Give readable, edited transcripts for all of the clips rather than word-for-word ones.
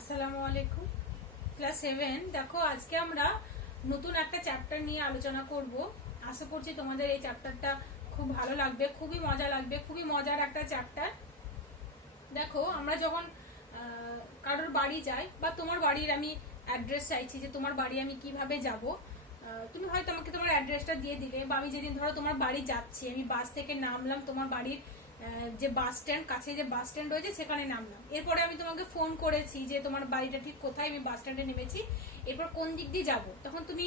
আসসালামু আলাইকুম। ক্লাস 7 দেখো, আজকে আমরা নতুন একটা চ্যাপ্টার নিয়ে আলোচনা করব। আশা করছি তোমাদের এই চ্যাপ্টারটা খুব ভালো লাগবে, খুবই মজা লাগবে, খুবই মজার একটা চ্যাপ্টার। দেখো, আমরা যখন কারোর বাড়ি যাই বা তোমার বাড়ির আমি অ্যাড্রেস চাইছি যে তোমার বাড়ি আমি কিভাবে যাব, তুমি হয়তো আমাকে তোমার অ্যাড্রেসটা দিয়ে দিলে, বা আমি যেদিন ধরো তোমার বাড়ি যাচ্ছি, আমি বাস থেকে নামলাম, তোমার বাড়ির যে বাস স্ট্যান্ড, কাছে যে বাস স্ট্যান্ড রয়েছে সেখানে নামলাম। এরপরে আমি তোমাকে ফোন করেছি যে তোমার বাড়িটা ঠিক কোথায়, আমি বাস স্ট্যান্ডে নেমেছি, এরপর কোন দিক দিয়ে যাব, তখন তুমি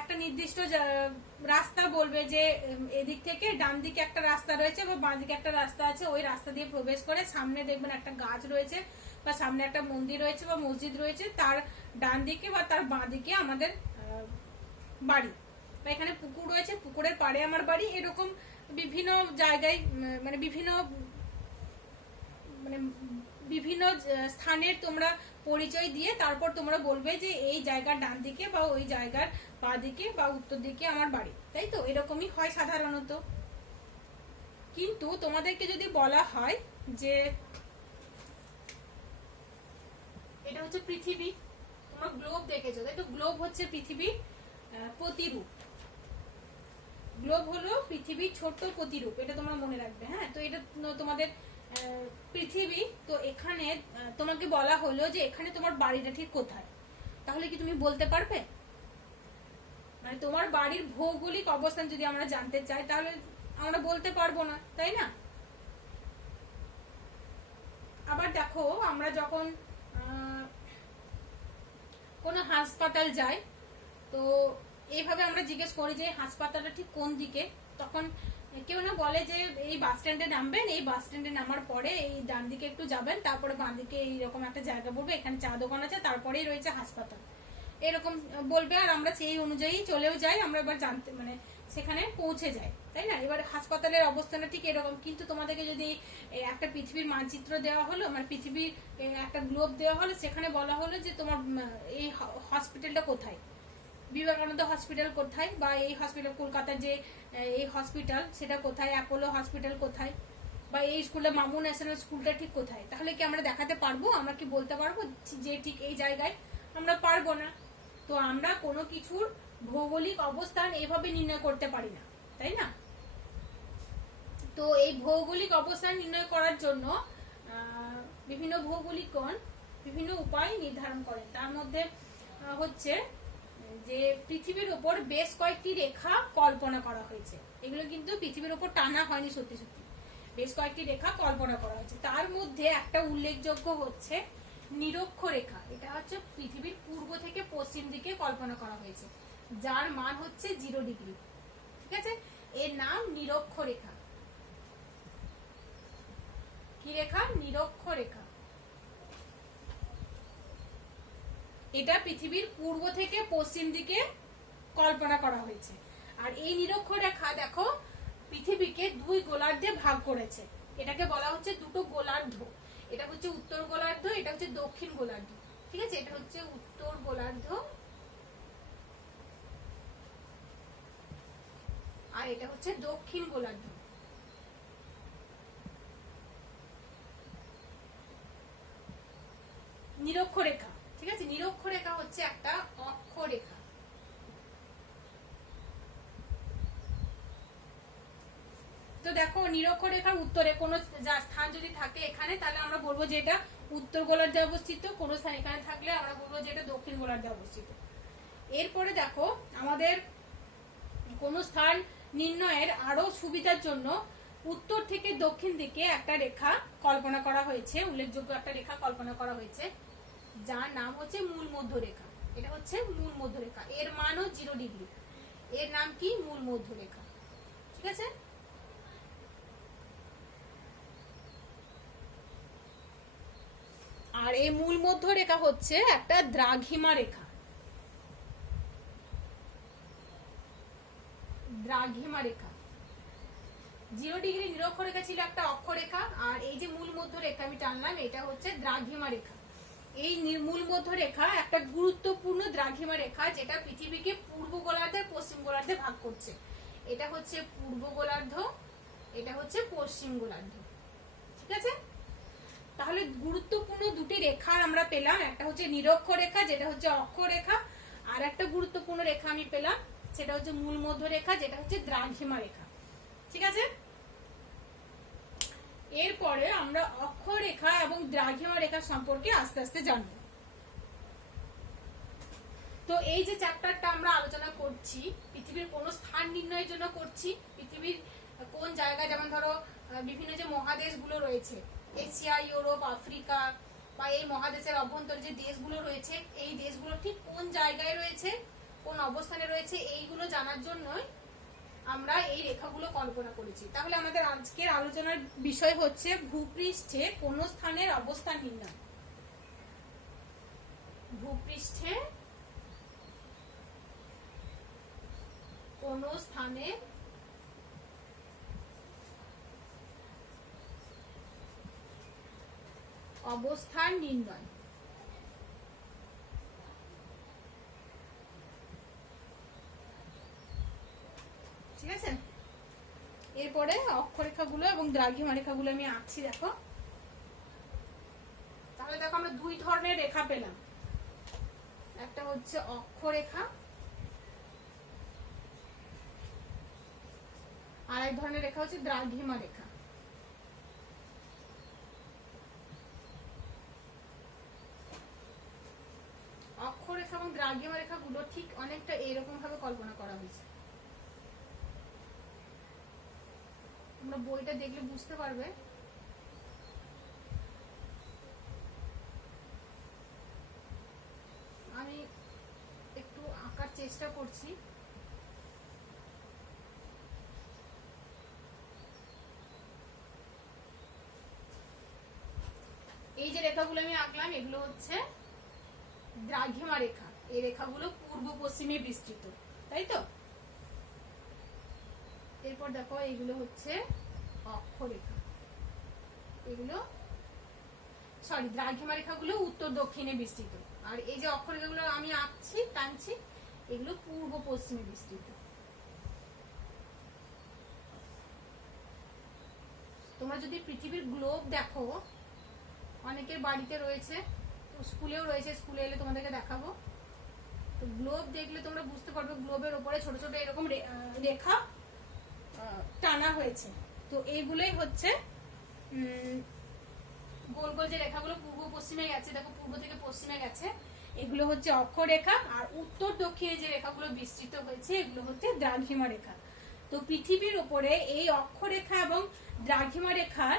একটা নির্দিষ্ট রাস্তা বলবে যে এদিক থেকে ডান দিকে একটা রাস্তা রয়েছে বা বাঁ দিকে একটা রাস্তা আছে, ওই রাস্তা দিয়ে প্রবেশ করে সামনে দেখবেন একটা গাছ রয়েছে বা সামনে একটা মন্দির রয়েছে বা মসজিদ রয়েছে, তার ডান দিকে বা তার বাঁ দিকে আমাদের বাড়ি, বা এখানে পুকুর রয়েছে, পুকুরের পাড়ে আমার বাড়ি। এরকম বিভিন্ন জায়গায় মানে বিভিন্ন স্থানের তোমরা পরিচয় দিয়ে তারপর তোমরা বলবে যে এই জায়গার ডান দিকে বা ওই জায়গার বাঁ দিকে বা উত্তর দিকে আমার বাড়ি, তাই তো? এরকমই হয় সাধারণত। কিন্তু তোমাদেরকে যদি বলা হয় যে এটা হচ্ছে পৃথিবী, তোমরা গ্লোব দেখেছো, তাই তো? গ্লোব হচ্ছে পৃথিবীর প্রতিরূপ। গ্লোব হলো পৃথিবীর ছোট্ট প্রতিরূপ, এটা তোমরা মনে রাখবে। হ্যাঁ, তো এটা তোমাদের পৃথিবী। তো এখানে তোমাকে বলা হলো যে এখানে তোমার বাড়িটা ঠিক কোথায়, তাহলে কি তুমি বলতে পারবে? মানে তোমার বাড়ির ভৌগোলিক অবস্থান যদি আমরা জানতে চাই, তাহলে আমরা বলতে পারবো না, তাই না? আবার দেখো, আমরা যখন কোনো হাসপাতাল যাই, তো এইভাবে আমরা জিজ্ঞেস করি যে হাসপাতালটা ঠিক কোন দিকে, তখন কেউ না বলে যে এই বাস স্ট্যান্ডে নামবেন, এই বাস স্ট্যান্ডে নামার পরে এই ডান দিকে একটু যাবেন, তারপরে বাঁ দিকে এইরকম একটা জায়গা পড়বে, এখানে চা দোকান আছে, তারপরেই রয়েছে হাসপাতাল, এরকম বলবে। আর আমরা সেই অনুযায়ী চলেও যাই, আমরা এবার জানতে মানে সেখানে পৌঁছে যাই, তাই না? এবার হাসপাতালের অবস্থানটা ঠিক এরকম। কিন্তু তোমাদেরকে যদি একটা পৃথিবীর মানচিত্র দেওয়া হলো, মানে পৃথিবীর একটা গ্লোব দেওয়া হলো, সেখানে বলা হলো যে তোমার এই হসপিটালটা কোথায়, বিবেকানন্দ হসপিটাল কোথায়, বা এই হসপিটাল কলকাতার যে এই হসপিটাল সেটা কোথায়, অ্যাপোলো হসপিটাল কোথায়, বা এই স্কুলটা মামু ন্যাশনাল স্কুলটা ঠিক কোথায়, তাহলে কি আমরা দেখাতে পারবো? আমরা কি বলতে পারবো যে ঠিক এই জায়গায়? আমরা পারবো না। তো আমরা কোনো কিছুর ভৌগোলিক অবস্থান এইভাবে নির্ণয় করতে পারি না, তাই না? তো এই ভৌগোলিক অবস্থান নির্ণয় করার জন্য বিভিন্ন ভৌগোলিকগণ বিভিন্ন উপায় নির্ধারণ করেন। তার মধ্যে হচ্ছে যে পৃথিবীর উপর বেশ কয়েকটি রেখা কল্পনা করা হয়েছে। এগুলো কিন্তু পৃথিবীর উপর টানা হয়নি, সত্যি সত্যি বেশ কয়েকটি রেখা কল্পনা করা হয়েছে। তার মধ্যে একটা উল্লেখযোগ্য হচ্ছে নিরক্ষরেখা। এটা হচ্ছে পৃথিবীর পূর্ব থেকে পশ্চিম দিকে কল্পনা করা হয়েছে, যার মান হচ্ছে 0 ডিগ্রি। ঠিক আছে, এর নাম নিরক্ষরেখা। কি রেখা? নিরক্ষরেখা। এটা পৃথিবীর পূর্ব থেকে পশ্চিম দিকে কল্পনা করা হয়েছে। আর এই নিরক্ষরেখা দেখো পৃথিবীকে 2 গোলার্ধে ভাগ করেছে। এটাকে বলা হচ্ছে দুটো গোলার্ধ। এটা হচ্ছে উত্তর গোলার্ধ, এটা হচ্ছে দক্ষিণ গোলার্ধ। ঠিক আছে, এটা হচ্ছে উত্তর গোলার্ধ আর এটা হচ্ছে দক্ষিণ গোলার্ধ। নিরক্ষরেখা, ঠিক আছে, নিরক্ষরেখা হচ্ছে একটা অক্ষরেখা। তো দেখো, নিরক্ষরেখার উত্তরে কোনো স্থান যদি থাকে এখানে, তাহলে আমরা বলবো যে এটা উত্তর গোলার্ধে অবস্থিত। কোনো স্থান এখানে থাকলে আমরা বলবো যে এটা দক্ষিণ গোলার্ধে অবস্থিত। এরপরে দেখো, আমাদের কোনো স্থান নির্ণয়ের আরো সুবিধার জন্য উত্তর থেকে দক্ষিণ দিকে একটা রেখা কল্পনা করা হয়েছে, উল্লেখযোগ্য একটা রেখা কল্পনা করা হয়েছে, যার নাম হচ্ছে মূল মধ্যরেখা। এটা হচ্ছে মূল মধ্যরেখা, এর মানও 0 ডিগ্রি। এর নাম কি? মূল মধ্যরেখা। ঠিক আছে, আর এই মূল মধ্যরেখা হচ্ছে একটা দ্রাঘিমা রেখা। দ্রাঘিমা রেখা 0 ডিগ্রি নিরক্ষরেখা ছিল একটা অক্ষরেখা, আর এই যে মূল মধ্যরেখা আমি টানলাম, এটা হচ্ছে দ্রাঘিমা রেখা। এই মূল মধ্যরেখা একটা গুরুত্বপূর্ণ দ্রাঘিমা রেখা, যেটা পৃথিবীকে পূর্ব গোলার্ধে পশ্চিম গোলার্ধে ভাগ করছে। এটা হচ্ছে পূর্ব গোলার্ধ, এটা হচ্ছে পশ্চিম গোলার্ধ। ঠিক আছে, তাহলে গুরুত্বপূর্ণ দুটি রেখা আমরা পেলাম, একটা হচ্ছে নিরক্ষরেখা যেটা হচ্ছে অক্ষরেখা, আর একটা গুরুত্বপূর্ণ রেখা আমি পেলাম সেটা হচ্ছে মূল মধ্য রেখা যেটা হচ্ছে দ্রাঘিমা রেখা। ঠিক আছে, এরপরে আমরা অক্ষরেখা এবং দ্রাঘিমা রেখা সম্পর্কে আস্তে আস্তে জানব। তো এই যে চ্যাপ্টারটা আমরা আলোচনা করছি পৃথিবীর কোন স্থান নির্ণয়ের জন্য করছি, পৃথিবীর কোন জায়গায়, যেমন ধরো বিভিন্ন যে মহাদেশগুলো রয়েছে, এশিয়া, ইউরোপ, আফ্রিকা বা এই মহাদেশের অভ্যন্তরে যে দেশগুলো রয়েছে, এই দেশগুলো ঠিক কোন জায়গায় রয়েছে, কোন অবস্থানে রয়েছে, এইগুলো জানার জন্যই আমরা এই রেখাগুলো কল্পনা করেছি। তাহলে আমাদের আজকের আলোচনার বিষয় হচ্ছে ভূপৃষ্ঠে কোন স্থানের অবস্থান নির্ণয়। ভূপৃষ্ঠে কোন স্থানের অবস্থান নির্ণয়। ঠিক আছে, এরপরে অক্ষরেখাগুলো এবং দ্রাঘিমা রেখাগুলো আমি আঁকছি। দেখো, তাহলে দেখো আমরা দুই ধরনের রেখা পেলাম, একটা হচ্ছে অক্ষরেখা আর এক ধরনের রেখা হচ্ছে দ্রাঘিমা রেখা। অক্ষরেখা এবং দ্রাঘিমা রেখাগুলো ঠিক অনেকটা এরকম ভাবে কল্পনা করা হয়েছে। তোমরা বইটা দেখলে বুঝতে পারবে। আমি একটু আঁকার চেষ্টা করছি। এই যে রেখাগুলো আমি আঁকলাম এগুলো হচ্ছে দ্রাঘিমা রেখা, এই রেখাগুলো পূর্ব পশ্চিমে বিস্তৃত, তাই তো। এরপর দেখো এগুলো হচ্ছে অক্ষরেখা, এগুলো সরি দ্রাঘিমা রেখাগুলো উত্তর দক্ষিণে বিস্তৃত, আর এই যে অক্ষরেখাগুলো আমি আঁকছি টানছি এগুলো পূর্ব পশ্চিমে বিস্তৃত। তোমরা যদি পৃথিবীর গ্লোব দেখো, অনেকের বাড়িতে রয়েছে, স্কুলেও রয়েছে, স্কুলে এলে তোমাদেরকে দেখাবো। তো গ্লোব দেখলে তোমরা বুঝতে পারবে গ্লোবের উপরে ছোট ছোট এরকম রেখা টানা হয়েছে। তো এইগুলোই হচ্ছে গোল গোল যে রেখাগুলো পূর্ব পশ্চিমে গেছে, দেখো পূর্ব থেকে পশ্চিমে গেছে, এগুলো হচ্ছে অক্ষরেখা। আর উত্তর দক্ষিণে যে রেখাগুলো বিস্তৃত হয়েছে এগুলো হচ্ছে দ্রাঘিমা রেখা। তো পৃথিবীর উপরে এই অক্ষরেখা এবং দ্রাঘিমা রেখার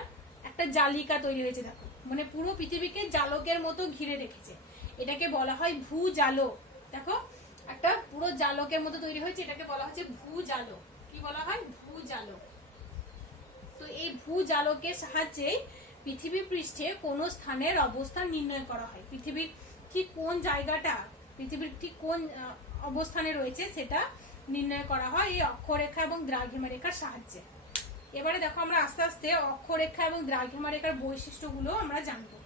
একটা জালিকা তৈরি হয়েছে। দেখো, মানে পুরো পৃথিবীকে জালকের মতো ঘিরে রেখেছে, এটাকে বলা হয় ভূজালক। দেখো, একটা পুরো জালকের মতো তৈরি হয়েছে, এটাকে বলা হচ্ছে ভূজালক। কি বলা হয়? ভূজালক। তো এই ভূজালকের সাহায্যে পৃথিবী পৃষ্ঠে কোন স্থানের অবস্থান নির্ণয় করা হয়, পৃথিবীর ঠিক কোন জায়গাটা পৃথিবীর ঠিক কোন অবস্থানে রয়েছে সেটা নির্ণয় করা হয় এই অক্ষরেখা এবং দ্রাঘিমা রেখার সাহায্যে। এবারে দেখো আমরা আস্তে আস্তে অক্ষরেখা এবং দ্রাঘিমা রেখার বৈশিষ্ট্যগুলো আমরা জানবো।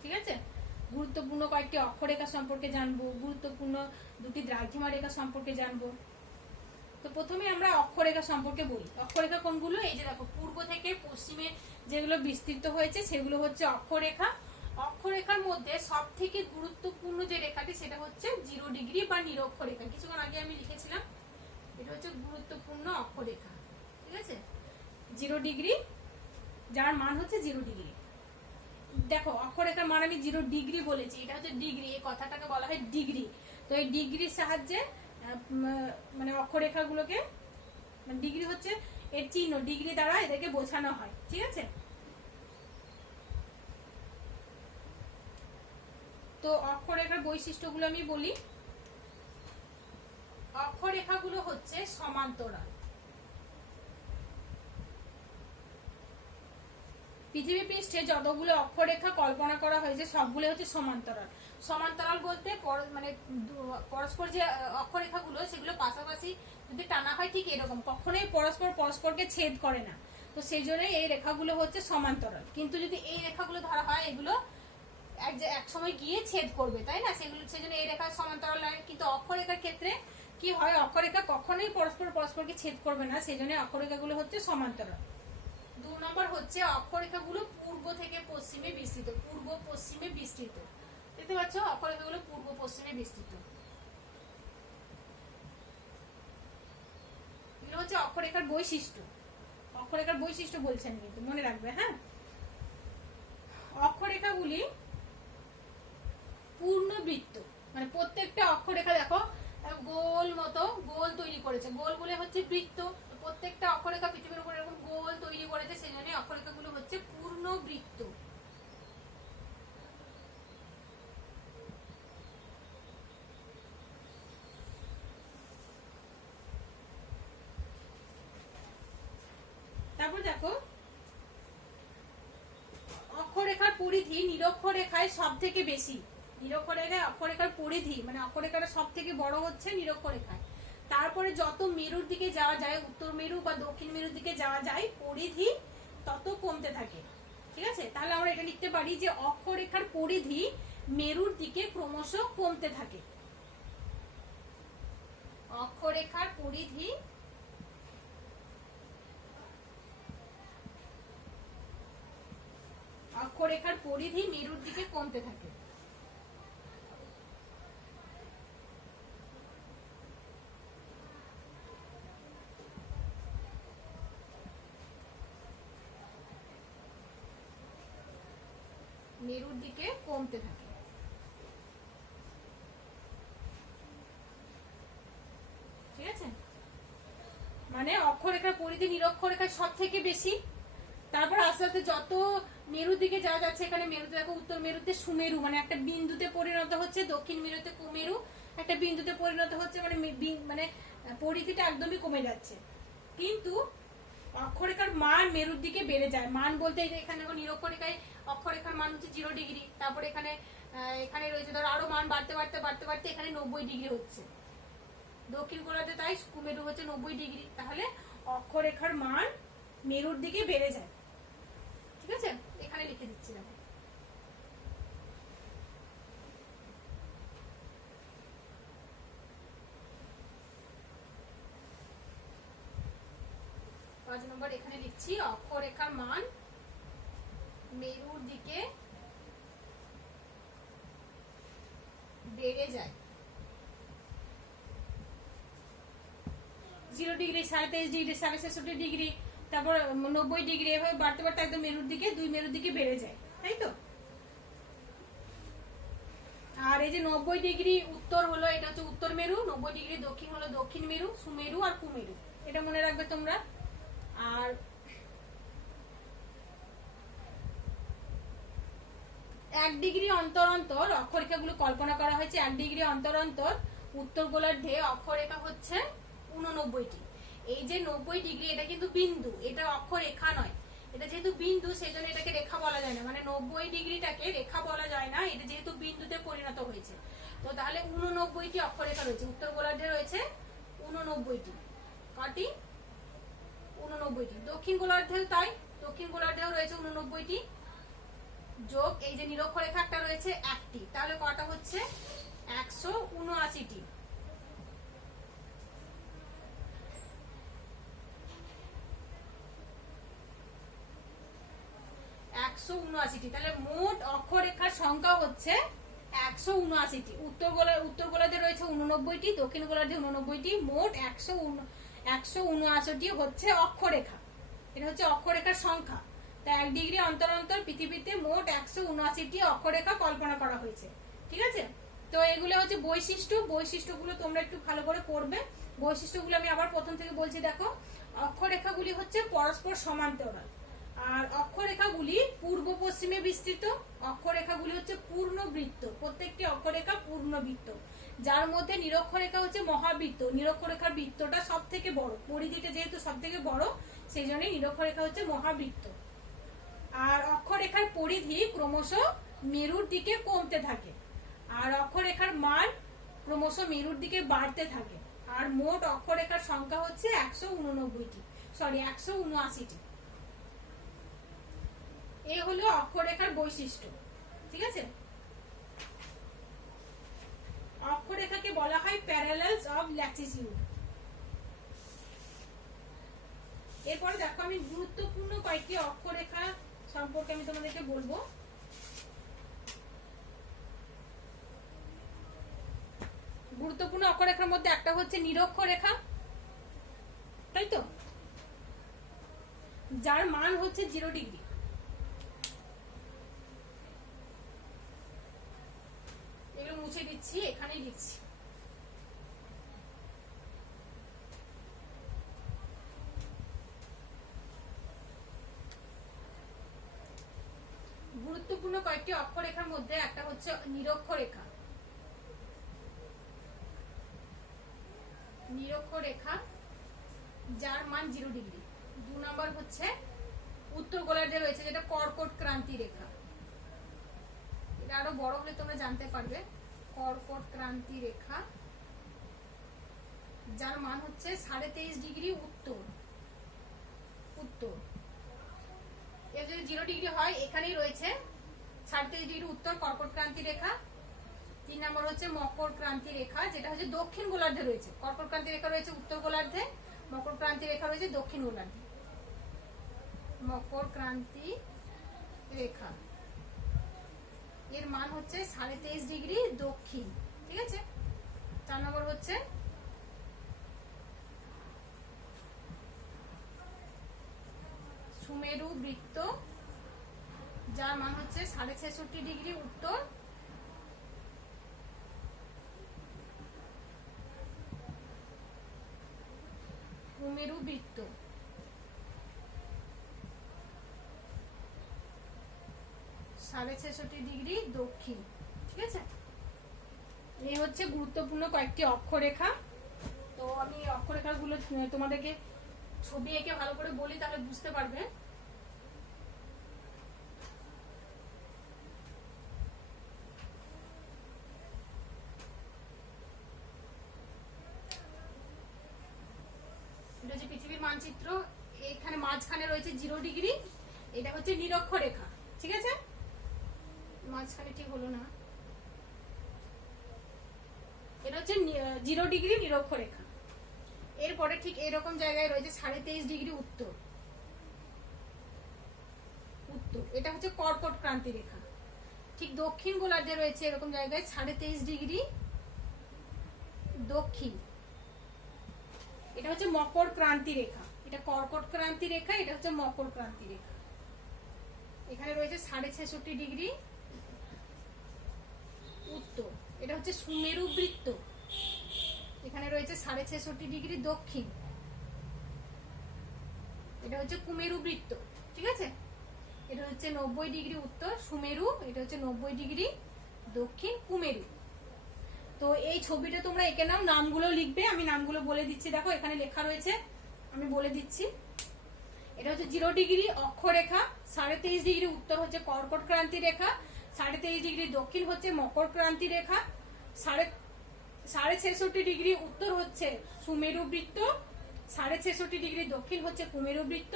ঠিক আছে, গুরুত্বপূর্ণ কয়েকটি অক্ষরেখা সম্পর্কে জানবো, গুরুত্বপূর্ণ দুটি দ্রাঘিমা রেখা সম্পর্কে জানবো। তো প্রথমে আমরা অক্ষরেখা সম্পর্কে বলি। অক্ষরেখা কোনগুলো? এই যে দেখো, পূর্ব থেকে পশ্চিমে যেগুলো বিস্তৃত হয়েছে সেগুলো হচ্ছে অক্ষরেখা। অক্ষরেখার মধ্যে সব থেকে গুরুত্বপূর্ণ যে রেখাটি সেটা হচ্ছে 0 ডিগ্রি বা নিরক্ষরেখা। কিছুক্ষণ আগে আমি লিখেছিলাম, এটা হচ্ছে গুরুত্বপূর্ণ অক্ষরেখা। ঠিক আছে, 0 ডিগ্রি, যার মান হচ্ছে 0 ডিগ্রি। দেখো, অক্ষরেখার মান আমি 0 ডিগ্রি বলেছি, এটা হচ্ছে ডিগ্রি, এই কথাটাকে বলা হয় ডিগ্রি। তো এই ডিগ্রির সাহায্যে মানে অক্ষরেখাগুলোকে, ডিগ্রি হচ্ছে এর চিহ্ন, ডিগ্রি দ্বারা এদেরকে বোঝানো হয়। ঠিক আছে, তো অক্ষরেখার বৈশিষ্ট্যগুলো আমি বলি। অক্ষরেখাগুলো হচ্ছে সমান্তরাল। পৃথিবী পৃষ্ঠে যতগুলো অক্ষরেখা কল্পনা করা হয়েছে সবগুলো হচ্ছে সমান্তরাল। সমান্তরাল বলতে মানে পরস্পর যে অক্ষরেখাগুলো সেগুলো পাশাপাশি যদি টানা হয় ঠিক এরকম, কখনোই পরস্পর পরস্পরকে ছেদ করে না। তো সেই জন্য এই রেখাগুলো হচ্ছে সমান্তরাল। কিন্তু যদি এই রেখাগুলো ধরা হয় এগুলো এক সময় গিয়ে ছেদ করবে, তাই না? সেগুলো সেই জন্য এই রেখা সমান্তরাল লাইন। কিন্তু অক্ষরেখার ক্ষেত্রে কি হয়, অক্ষরেখা কখনোই পরস্পরকে ছেদ করবে না, সেই জন্য অক্ষরেখাগুলো হচ্ছে সমান্তরাল। 2 নম্বর হচ্ছে অক্ষরেখাগুলো পূর্ব থেকে পশ্চিমে বিস্তৃত, পূর্ব পশ্চিমে বিস্তৃত। দেখতে পাচ্ছ অক্ষরেখাগুলো পূর্ব পশ্চিমে বিস্তৃত। এগুলো হচ্ছে অক্ষরেখার বৈশিষ্ট্য। অক্ষরেখার বৈশিষ্ট্য বলছেন কিন্তু মনে রাখবে, হ্যাঁ। অক্ষরেখাগুলি পূর্ণবৃত্ত, মানে প্রত্যেকটা অক্ষরেখা দেখো গোল মতো গোল তৈরি করেছে, গোলগুলো হচ্ছে বৃত্ত। প্রত্যেকটা অক্ষরেখা পৃথিবীর উপর এরকম গোল তৈরি করেছে, সেই জন্য অক্ষরেখাগুলো হচ্ছে পূর্ণবৃত্ত। তারপর দেখো অক্ষরেখার পরিধি নিরক্ষরেখায় সব থেকে বেশি। নিরক্ষরেখায় অক্ষরেখার পরিধি মানে অক্ষরেখাটা সব থেকে বড় হচ্ছে নিরক্ষরেখায়। তারপরে যত মেরুর দিকে যাওয়া যায়, উত্তর মেরু বা দক্ষিণ মেরুর দিকে যাওয়া যায়, পরিধি তত কমতে থাকে। ঠিক আছে, তাহলে আমরা এটা লিখতে পারি যে অক্ষরেখার পরিধি মেরুর দিকে ক্রমশ কমতে থাকে। অক্ষরেখার পরিধি অক্ষরেখার পরিধি মেরুর দিকে কমতে থাকে। মেরুর দিকে কমতে থাকে। ঠিক আছে, মানে অক্ষরেখার পরিধি নিরক্ষরেখায় সব থেকে বেশি। তারপর আস্তে আস্তে যত মেরুর দিকে যাওয়া যাচ্ছে, এখানে মেরুতে দেখো উত্তর মেরুতে সুমেরু মানে একটা বিন্দুতে পরিণত হচ্ছে, দক্ষিণ মেরুতে কুমেরু একটা বিন্দুতে পরিণত হচ্ছে, মানে মানে পরিধিটা একদমই কমে যাচ্ছে। কিন্তু অক্ষরেখার মান মেরুর দিকে বেড়ে যায়। মান বলতে এখানে দেখো নিরক্ষরেখায় অক্ষরেখার মান হচ্ছে 0 ডিগ্রি, তারপর এখানে এখানে রয়েছে ধরো আরো মান বাড়তে বাড়তে বাড়তে বাড়তে এখানে 90 ডিগ্রি হচ্ছে। দক্ষিণ গোলার্ধে তাই কুমেরু হচ্ছে 90 ডিগ্রি। তাহলে অক্ষরেখার মান মেরুর দিকে বেড়ে যায়। ঠিক আছে, এখানে লিখে দিচ্ছি দেখো। পাঁচ নম্বর এখানে লিখছি অক্ষরেখার মান মেরুর দিকে বেড়ে যায়। 0 ডিগ্রি, 23.5 ডিগ্রি, 63 ডিগ্রি, তারপর 90 ডিগ্রি, এভাবে বাড়তে বাড়তে একদম মেরুর দিকে, দুই মেরুর দিকে বেড়ে যায়, তাই তো। আর এই যে 90 ডিগ্রি উত্তর হলো, এটা হচ্ছে উত্তর মেরু, 90 ডিগ্রি দক্ষিণ হলো দক্ষিণ মেরু, সুমেরু আর কুমেরু, এটা মনে রাখবে তোমরা। আর 1 ডিগ্রি অন্তর অন্তর অক্ষরেখাগুলো কল্পনা করা হয়েছে। 1 ডিগ্রি অন্তর অন্তর উত্তর গোলার্ধে অক্ষরেখা হচ্ছে 89টি। এই যে 90 ডিগ্রি এটা কিন্তু বিন্দু, এটা অক্ষরেখা নয়। এটা যেহেতু বিন্দু সেই জন্য এটাকে রেখা বলা যায় না, মানে 90 ডিগ্রিটাকে রেখা বলা যায় না, এটা যেহেতু বিন্দুতে পরিণত হয়েছে। তো তাহলে 89টি অক্ষরেখা রয়েছে, উত্তর গোলার্ধে রয়েছে 89টি। কটি? 89টি। দক্ষিণ গোলার্ধেও তাই, দক্ষিণ গোলার্ধেও রয়েছে 89টি, যোগ এই যে নিরক্ষরেখা একটা রয়েছে একটি, তাহলে কটা হচ্ছে 179টি। তাহলে মোট অক্ষরেখার সংখ্যা হচ্ছে 179টি। উত্তর গোলার্ধে রয়েছে 89টি, দক্ষিণ গোলার্ধে 89টি, মোট 179টি হচ্ছে অক্ষরেখা। এটা হচ্ছে অক্ষরেখার সংখ্যা। তা 1 ডিগ্রি অন্তর অন্তর পৃথিবীতে মোট 179টি অক্ষরেখা কল্পনা করা হয়েছে। ঠিক আছে, তো এগুলো হচ্ছে বৈশিষ্ট্য। বৈশিষ্ট্যগুলো তোমরা একটু ভালো করে পড়বে। বৈশিষ্ট্যগুলো আমি আবার প্রথম থেকে বলছি দেখো। অক্ষরেখাগুলি হচ্ছে পরস্পর সমান্তরাল, আর অক্ষরেখাগুলি পূর্ব পশ্চিমে বিস্তৃত। অক্ষরেখাগুলি হচ্ছে পূর্ণবৃত্ত, প্রত্যেকটি অক্ষরেখা পূর্ণবৃত্ত, যার মধ্যে নিরক্ষরেখা হচ্ছে মহাবৃত্ত। নিরক্ষরেখার বৃত্তটা সব থেকে বড়, পরিধিটা যেহেতু সব থেকে বড় সেই জন্য নিরক্ষরেখা হচ্ছে মহাবৃত্ত। আর অক্ষরেখার পরিধি ক্রমশ মেরুর দিকে কমতে থাকে, আর অক্ষরেখার মান ক্রমশ মেরুর দিকে বাড়তে থাকে। আর মোট অক্ষরেখার সংখ্যা হচ্ছে 179টি। এই হলো অক্ষরেখার বৈশিষ্ট্য। ঠিক আছে, অক্ষরেখাকে বলা হয় প্যারালালস অফ ল্যাটিটিউড। এরপরে দেখো আমি গুরুত্বপূর্ণ কয়েকটি অক্ষরেখা সম্পর্কে আমি তোমাদেরকে বলবো। গুরুত্বপূর্ণ অক্ষরেখার মধ্যে একটা হচ্ছে নিরক্ষরেখা, তাই তো, যার মান হচ্ছে 0 ডিগ্রি। এগুলো মুছে দিচ্ছি, এখানেই লিখছি। গুরুত্বপূর্ণ কয়েকটি অক্ষরেখার মধ্যে একটা হচ্ছে নিরক্ষরেখা। নিরক্ষরেখা যার মান 0 ডিগ্রি। 2 নম্বর হচ্ছে উত্তর গোলার্ধে রয়েছে যেটা কর্কট ক্রান্তি রেখা। এটা আরো বড় হলে তোমরা জানতে পারবে। কর্কট ক্রান্তি রেখা যার মান হচ্ছে 23.5 ডিগ্রি উত্তর। উত্তর এর যদি 0 ডিগ্রি হয়, এখানেই রয়েছে 23.5 ডিগ্রি উত্তর কর্কট ক্রান্তি রেখা। 3 নম্বর হচ্ছে মকর ক্রান্তি রেখা, যেটা হচ্ছে দক্ষিণ গোলার্ধে রয়েছে। কর্কট ক্রান্তি রেখা রয়েছে উত্তর গোলার্ধে, মকর ক্রান্তি রেখা রয়েছে দক্ষিণ গোলার্ধে। মকর ক্রান্তি রেখা এর মান হচ্ছে 23.5 ডিগ্রি দক্ষিণ, ঠিক আছে। 4 নম্বর হচ্ছে সুমেরু বৃত্ত, যার মান হচ্ছে 66.5 ডিগ্রি উত্তর। সুমেরু বৃত্ত 66.5 ডিগ্রি দক্ষিণ, ঠিক আছে। এই হচ্ছে গুরুত্বপূর্ণ কয়েকটি অক্ষরেখা। তো আমি অক্ষরেখাগুলো তোমাদেরকে ছবি এঁকে ভালো করে বলি, তাহলে বুঝতে পারবে। এটা হচ্ছে পৃথিবীর মানচিত্র। এখানে মাঝখানে রয়েছে 0 ডিগ্রি, এটা হচ্ছে নিরক্ষরেখা, ঠিক আছে। মাঝখানে ঠিক হলো না, এটা হচ্ছে 0 ডিগ্রি নিরক্ষরেখা। এরপরে ঠিক এরকম জায়গায় রয়েছে 23.5 ডিগ্রি উত্তর। উত্তর এটা হচ্ছে কর্কট ক্রান্তি রেখা। ঠিক দক্ষিণ গোলার্ধে রয়েছে এরকম জায়গায় 23.5 ডিগ্রি দক্ষিণ। এটা হচ্ছে মকর ক্রান্তি রেখা। এটা কর্কট ক্রান্তি রেখা, এটা হচ্ছে মকর ক্রান্তি রেখা। এখানে রয়েছে 66.5 ডিগ্রি উত্তর। এটা হচ্ছে সুমেরু বৃত্ত, এখানে রয়েছে 66.5 ডিগ্রি দক্ষিণ। এটা হচ্ছে কুমেরু বৃত্ত, ঠিক আছে। এটা হচ্ছে 90 ডিগ্রি উত্তর সুমেরু, এটা হচ্ছে 90 ডিগ্রি দক্ষিণ কুমেরু। তো এই ছবিটা তোমরা এঁকে নাও, নামগুলো লিখবে, আমি নামগুলো বলে দিচ্ছি। দেখো এখানে লেখা রয়েছে, আমি বলে দিচ্ছি। এটা হচ্ছে 0 ডিগ্রি অক্ষরেখা, 23.5 ডিগ্রি উত্তর হচ্ছে কর্কট ক্রান্তি রেখা, 23.5 ডিগ্রি দক্ষিণ হচ্ছে মকর ক্রান্তি রেখা, 66.5 ডিগ্রি উত্তর হচ্ছে সুমেরু বৃত্ত, 66.5 ডিগ্রি দক্ষিণ হচ্ছে কুমেরু বৃত্ত,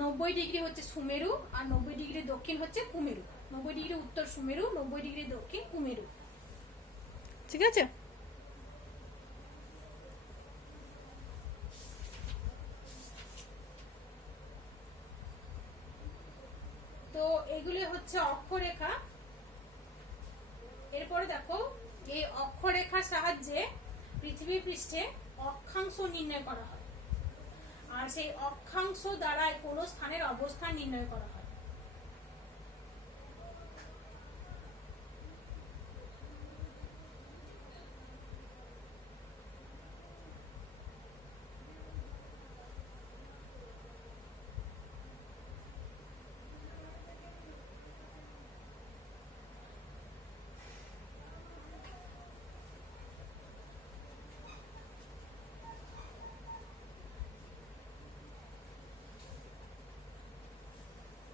90 ডিগ্রি হচ্ছে সুমেরু, আর 90 ডিগ্রি দক্ষিণ হচ্ছে কুমেরু। 90 ডিগ্রি উত্তর সুমেরু, 90 ডিগ্রি দক্ষিণ কুমেরু, ঠিক আছে। তো এগুলি হচ্ছে অক্ষরেখা। এরপরে দেখো এই অক্ষরেখার সাহায্যে পৃথিবী পৃষ্ঠে অক্ষাংশ নির্ণয় করা হয়, আর সেই অক্ষাংশ দ্বারা কোনো স্থানের অবস্থান নির্ণয় করা হয়।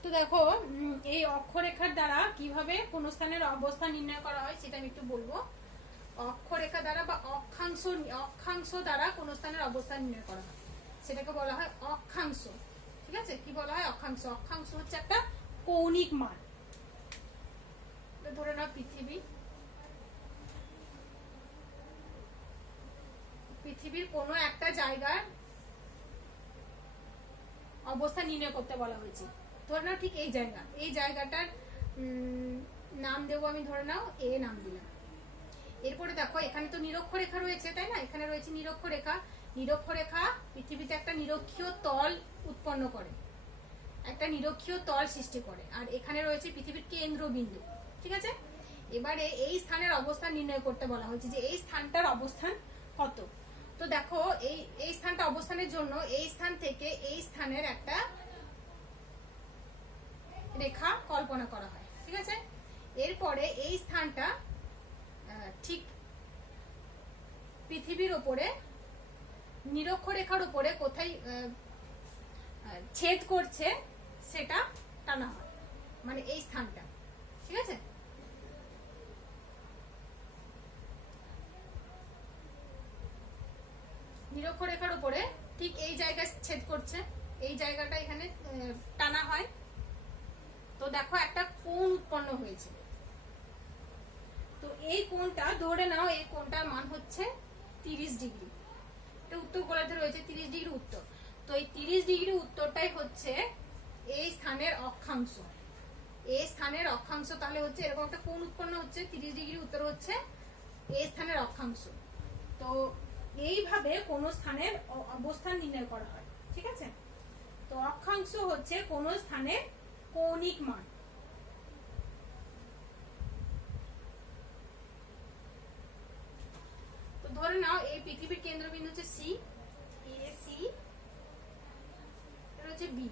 তো দেখো এই অক্ষরেখার দ্বারা কিভাবে কোন স্থানের অবস্থান নির্ণয় করা হয় সেটা আমি একটু বলবো। অক্ষরেখা দ্বারা বা অক্ষাংশ দ্বারা কোন স্থানের অবস্থান নির্ণয় করা হয় সেটাকে বলা হয় অক্ষাংশ, ঠিক আছে। কি বলা হয়? অক্ষাংশ। অক্ষাংশ হচ্ছে একটা কৌণিক মান। ধরে নাও পৃথিবীর কোনো একটা জায়গার অবস্থান নির্ণয় করতে বলা হয়েছে। ধরে নাও ঠিক এই জায়গাটার নাম দেবো আমি, ধরে নাও এ নাম দিলাম। এরপরে দেখো এখানে তো নিরক্ষরেখা রয়েছে, তাই না? এখানে রয়েছে নিরক্ষরেখা। নিরক্ষরেখা পৃথিবীতে একটা নিরক্ষীয় তল উৎপন্ন করে, একটা নিরক্ষীয় তল সৃষ্টি করে, আর এখানে রয়েছে পৃথিবীর কেন্দ্রবিন্দু। ঠিক আছে, এবারে এই স্থানের অবস্থান নির্ণয় করতে বলা হয়েছে যে এই স্থানটার অবস্থান কত। তো দেখো এই স্থানটা অবস্থানের জন্য এই স্থান থেকে এই স্থানের একটা রেখা কল্পনা করা হয়। ঠিক আছে, এরপরে এই স্থানটা ঠিক পৃথিবীর উপরে নিরক্ষরেখার উপরে কোথায় ছেদ করছে সেটা টানা হয়, মানে এই স্থানটা। ঠিক আছে, নিরক্ষরেখার উপরে ঠিক এই জায়গায় ছেদ করছে, এই জায়গাটা এখানে টানা হয়। তো দেখো একটা কোণ উৎপন্ন হয়েছে। তো এই কোণটা ধরে নাও, এই কোণটার মান হচ্ছে 30 ডিগ্রি। এটা উত্তর গোলার্ধে রয়েছে 30 ডিগ্রি উত্তর। তো এই 30 ডিগ্রি উত্তরটাই হচ্ছে এই স্থানের অক্ষাংশ। এই স্থানের অক্ষাংশ তাহলে হচ্ছে এরকম একটা কোণ উৎপন্ন হচ্ছে, 30 ডিগ্রি উত্তর হচ্ছে এই স্থানের অক্ষাংশ। তো এইভাবে কোন স্থানের অবস্থান নির্ণয় করা হয়। ঠিক আছে, তো অক্ষাংশ হচ্ছে কোন স্থানের কৌণিক মান। তো ধরে নাও এই পৃথিবীর কেন্দ্রবিন্দু হচ্ছে সি, এ সি, এটা হচ্ছে বি।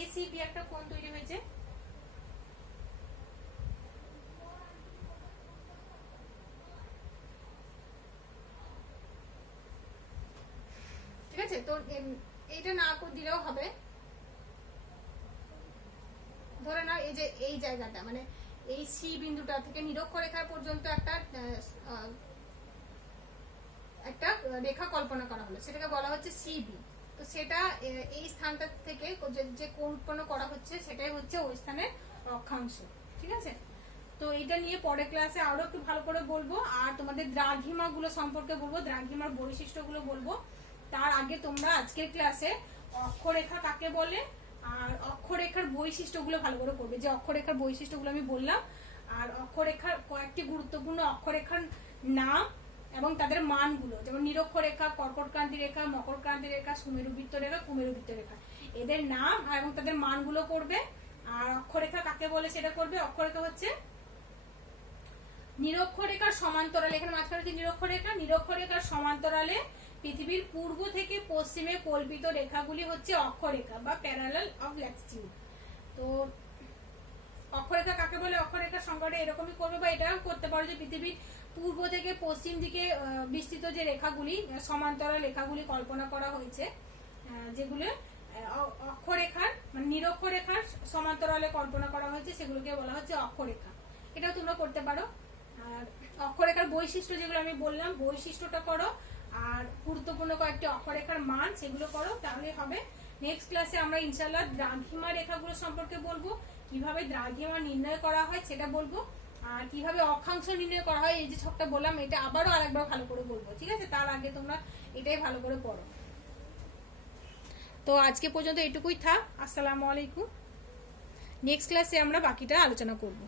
এ সি বি একটা কোণ তৈরি হয়েছে। ঠিক আছে, তো এইটা না দিলেও হবে। ধরে নাও এই যে এই জায়গাটা, মানে এই সি বিন্দুটা থেকে নিরক্ষরেখা পর্যন্ত একটা রেখা কল্পনা করা হলো, সেটাকে বলা হচ্ছে সিবি। তো সেটা এই স্থানটা থেকে যে কোণ উৎপন্ন করা হচ্ছে সেটাই হচ্ছে ওই স্থানের অক্ষাংশ। ঠিক আছে, তো এটা নিয়ে পরের ক্লাসে আরো একটু ভালো করে বলবো, আর তোমাদের দ্রাঘিমা গুলো সম্পর্কে বলবো, দ্রাঘিমার বৈশিষ্ট্যগুলো বলবো। তার আগে তোমরা আজকের ক্লাসে অক্ষরেখা কাকে বলে আর অক্ষরেখার বৈশিষ্ট্যগুলো ভালো করে করবে। যে অক্ষরেখার বৈশিষ্ট্যগুলো আমি বললাম, আর অক্ষরেখার কয়েকটি গুরুত্বপূর্ণ অক্ষরেখার নাম এবং তাদের মানগুলো, যেমন নিরক্ষরেখা, কর্কটক্রান্তি রেখা, মকরক্রান্তি রেখা, সুমেরুবৃত্ত রেখা, কুমেরুবৃত্ত রেখা, এদের নাম এবং তাদের মানগুলো করবে। আর অক্ষরেখা কাকে বলে সেটা করবে। অক্ষরেখা হচ্ছে নিরক্ষরেখার সমান্তরালে, এখানে মাঝখানে হচ্ছে নিরক্ষরেখা, নিরক্ষরেখার সমান্তরালে পৃথিবীর পূর্ব থেকে পশ্চিমে কল্পিত রেখাগুলি হচ্ছে অক্ষরেখা বা প্যারালাল অফ ল্যাটিটিউড। তো অক্ষরেখা কাকে বলে, অক্ষরেখার সংজ্ঞাটা এরকমই করবে, বা এটাও করতে পারো যে পৃথিবীর পূর্ব থেকে পশ্চিম দিকে বিস্তৃত যে রেখাগুলি, সমান্তরাল রেখাগুলি কল্পনা করা হয়েছে, যেগুলো অক্ষরেখার মানে নিরক্ষরেখার সমান্তরালে কল্পনা করা হয়েছে, সেগুলোকে বলা হচ্ছে অক্ষরেখা। এটাও তোমরা করতে পারো। আর অক্ষরেখার বৈশিষ্ট্য যেগুলো আমি বললাম, বৈশিষ্ট্যটা করো, আর গুরুত্বপূর্ণ কয়েকটি অক্ষরেখার মান সেগুলো করো, তাহলে হবে। নেক্সট ক্লাসে আমরা ইনশাআল্লাহ দ্রাঘিমা রেখাগুলো সম্পর্কে বলবো, কিভাবে দ্রাঘিমা নির্ণয় করা হয় সেটা বলবো, আর কিভাবে অক্ষাংশ নির্ণয় করা হয় এই যে ছকটা বললাম এটা আবারও আরেকবার ভালো করে বলবো। ঠিক আছে, তার আগে তোমরা এটাই ভালো করে পড়ো। তো আজকে পর্যন্ত এটুকুই থাক। আসসালামু আলাইকুম। নেক্সট ক্লাসে আমরা বাকিটা আলোচনা করব।